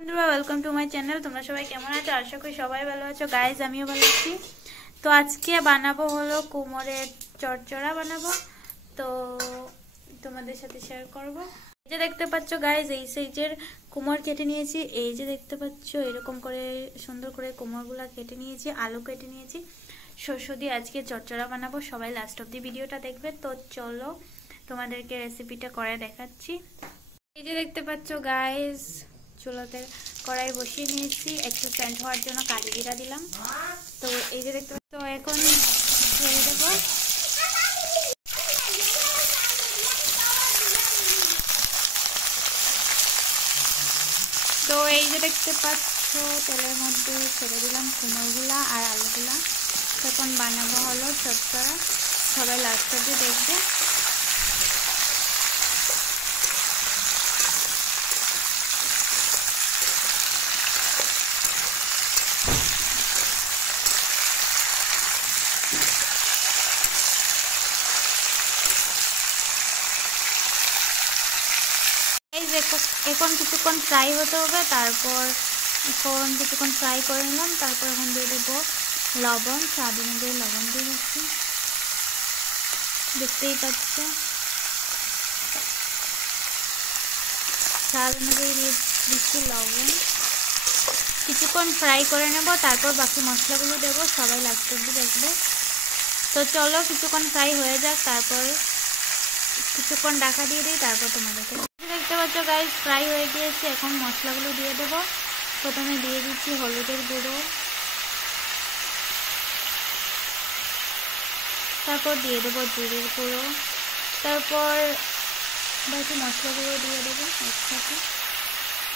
বন্ধুরা welcome to my channel. তোমরা সবাই কেমন আছো? আশা করি সবাই ভালো আছো। গাইজ আমিও ভালো আছি। তো আজকে বানাবো হলো কোমরের চচ্চড়া বানাবো, তো তোমাদের সাথে শেয়ার করব। এই যে দেখতে পাচ্ছ গাইজ, এই সাইজের কোমর কেটে নিয়েছি। এই যে দেখতে পাচ্ছ এরকম করে সুন্দর করে কোমরগুলা কেটে নিয়েছি, আলু কেটে নিয়েছি। শস্য দিয়ে আজকে চচ্চড়া বানাবো। সবাই লাস্ট অব্দি ভিডিওটা দেখবে। তো চলো তোমাদেরকে রেসিপিটা করে দেখাচ্ছি। এই যে দেখতে পাচ্ছ গাইজ, চুলাতে কড়াই বসিয়ে নিয়েছি, একটু সেন্ট হওয়ার জন্য কালি জিরা দিলাম। তো এই যে দেখতে পাচ্ছ, এখন ছেড়ে দেবো। তো এই যে দেখতে পাচ্ছ তেলের মধ্যে ছেড়ে দিলাম কুমড়োগুলা আর আলুগুলা। তখন বানাবো হলো চচ্চড়া। সবাই লাস্ট অব্দি দেখবে। এখন কিছুক্ষণ ফ্রাই হতে হবে, তারপর এখন কিছুক্ষণ ফ্রাই করে নিলাম। তারপর এখন দিয়ে দেবো লবণ, স্বাদ অনুযায়ী লবণ দিয়ে দিচ্ছি, দেখতেই পাচ্ছ। স্বাদ অনুযায়ী দিয়ে দিচ্ছি লবণ। কিছুক্ষণ ফ্রাই করে নেব, তারপর বাকি মশলাগুলো দেবো। সবাই লাস্ট অব্দি দেখবে। তো চলো কিছুক্ষণ ফ্রাই হয়ে যাক, তারপর কিছুক্ষণ ঢাকা দিয়ে দিই, তারপর তোমাদেরকে দেখতে পাচ্ছ গাইস ফ্রাই হয়ে গিয়েছে। এখন মশলাগুলো দিয়ে দেবো। প্রথমে দিয়ে দিচ্ছি হলুদের গুঁড়ো, তারপর দিয়ে দেবো জিরের গুঁড়ো, তারপর বাকি মশলাগুলো দিয়ে দেবো একসাথে।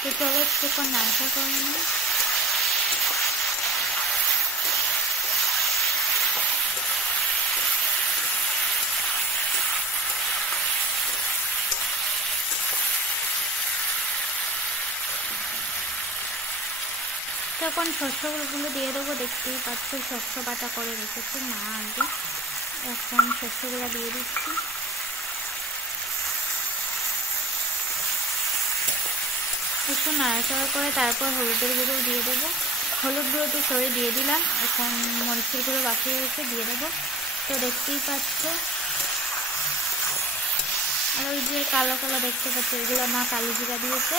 তো চলো কিছুক্ষণ নাড়াচাড়া করে নিই। তখন শস্যগুলো দিয়ে দেবো। দেখতেই পাচ্ছ শস্য বাটা করে রেখেছি মা আগে। এখন শস্যগুলো দিয়ে দিচ্ছি। একটু নাড়াচাড়া করে তারপর হলুদের গুঁড়ো দিয়ে দেবো। হলুদ গুঁড়ো তো সরে দিয়ে দিলাম। এখন মরিচের গুঁড়ো বাকি রয়েছে, দিয়ে দেবো। তো দেখতেই পাচ্ছ, আর ওই যে কালো কালো দেখতে পাচ্ছ, এগুলো মা কালি জিরা দিয়েছে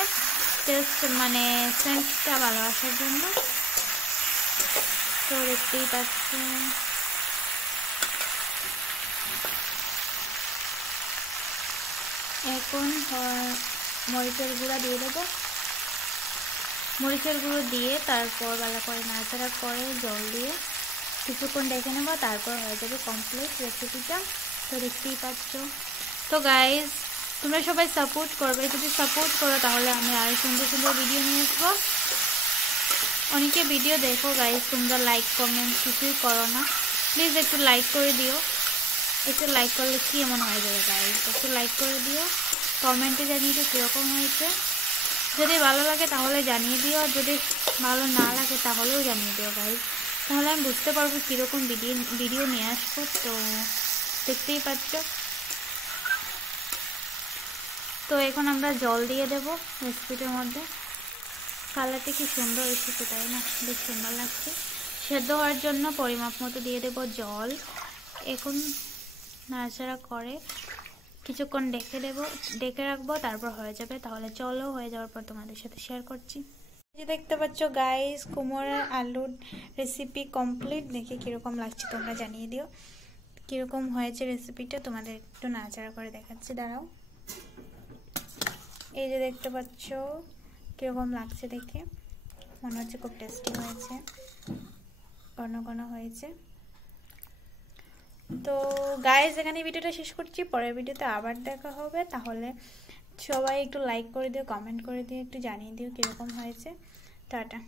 টেস্ট মানে সেন্টটা ভালো আসার জন্য। তো দেখতেই পাচ্ছ, এখন মরিচের গুঁড়া দিয়ে দেবো। মরিচের গুঁড়ো দিয়ে তারপর ভালো করে নাড়াচাড়া করে জল দিয়ে কিছুক্ষণ ডেকে নেবো, তারপর হয়ে যাবে কমপ্লিট রেসিপিটা। তো দেখতেই পাচ্ছ। তো গাইজ তোমরা সবাই সাপোর্ট করবে, যদি সাপোর্ট করো তাহলে আমি আরও সুন্দর সুন্দর ভিডিও নিয়ে আসবো। অনেকে ভিডিও দেখো গাইজ, তোমরা লাইক কমেন্ট কিছুই করো না। প্লিজ একটু লাইক করে দিও। একটু লাইক করলে কি এমন হয়ে যাবে গাইজ, একটু লাইক করে দিও। কমেন্টে জানিয়ে দিও কীরকম হয়েছে। যদি ভালো লাগে তাহলে জানিয়ে দিও, যদি ভালো না লাগে তাহলেও জানিয়ে দিও গাইজ, তাহলে আমি বুঝতে পারবো কীরকম ভিডিও নিয়ে আসবো। তো দেখতেই পাচ্ছ। তো এখন আমরা জল দিয়ে দেব রেসিপিটার মধ্যে। কালারটা কি সুন্দর এসেছে, তাই না? বেশ সুন্দর লাগছে। সেদ্ধ হওয়ার জন্য পরিমাপ মতো দিয়ে দেব জল। এখন নাড়াচাড়া করে কিছুক্ষণ ডেকে রাখবো, তারপর হয়ে যাবে। তাহলে চলো, হয়ে যাওয়ার পর তোমাদের সাথে শেয়ার করছি। যে দেখতে পাচ্ছ গাইস, কুমড়োর আলুর রেসিপি কমপ্লিট। দেখে কীরকম লাগছে তোমরা জানিয়ে দিও কীরকম হয়েছে রেসিপিটা। তোমাদের একটু নাড়াচাড়া করে দেখাচ্ছি, দাঁড়াও। এই যে দেখতে পাচ্ছ কীরকম লাগছে, দেখে মনে হচ্ছে খুব টেস্টি হয়েছে, ঘন ঘন হয়েছে। তো গাইজ এখানে ভিডিওটা শেষ করছি। পরের ভিডিওতে আবার দেখা হবে। তাহলে সবাই একটু লাইক করে দিও, কমেন্ট করে দিও, একটু জানিয়ে দিও কীরকম হয়েছে। টাটা।